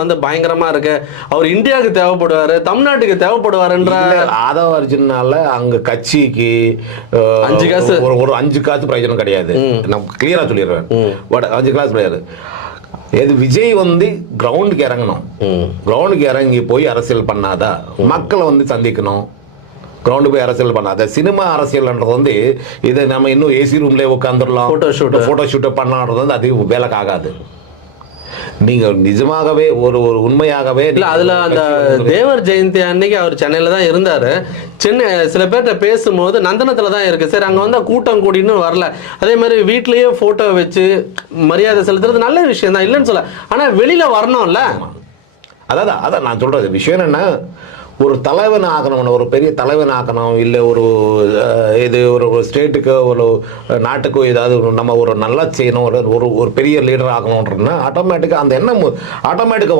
வந்து பயங்கரமா இருக்கு. அவர் இந்தியாவுக்கு தேவைப்படுவாரு தமிழ்நாட்டுக்கு தேவைப்படுவாருன்ற ஆதவ அர்ஜுனால அங்க கட்சிக்கு அஞ்சு காசு. ஒரு ஒரு அஞ்சு காசு பிரயோஜனம் கிடையாது. நான் கிளியரா சொல்லிடுறேன். பட் அஞ்சு காசு கிடையாது. இது விஜய் வந்து கிரவுண்டுக்கு இறங்கணும். கிரவுண்டுக்கு இறங்கி போய் அரசியல் பண்ணாதா? மக்களை வந்து சந்திக்கணும். கிரவுண்டு போய் அரசியல் பண்ணாத? சினிமா அரசியல்ன்றது வந்து இதை நம்ம இன்னும் ஏசி ரூம்லேயே உட்காந்துடலாம் Photo shoot. ஃபோட்டோ ஷூட்டை பண்ணான்றது வந்து அது வேலைக்கு ஆகாது நீங்க நிஜமாகவே ஒரு ஒரு உண்மையாகவே இல்ல அதுல அந்த தேவர் ஜெயந்தி அன்னைக்கு அவர் சென்னையில தான் இருந்தாரு. சென்னை சில பேர்கிட்ட பேசும்போது நந்தனத்துல தான் இருக்கு. சரி அங்க வந்தா கூட்டம் கூடின்னு வரல. அதே மாதிரி வீட்லயே போட்டோ வச்சு மரியாதை செலுத்துறது நல்ல விஷயம் தான் இல்லைன்னு சொல்ல. ஆனா வெளியில வரணும்ல? அதாவது அதான் நான் சொல்றது. விஷயம் என்னன்னா ஒரு தலைவன் ஆகணும் ஒரு பெரிய தலைவன் ஆகணும் இல்லை ஒரு இது ஒரு ஸ்டேட்டுக்கோ ஒரு நாட்டுக்கோ ஏதாவது நம்ம ஒரு நல்லா செய்யணும் ஒரு ஒரு ஒரு பெரிய லீடர் ஆகணுன்றதுன்னா ஆட்டோமேட்டிக்காக அந்த எண்ணம் ஆட்டோமேட்டிக்காக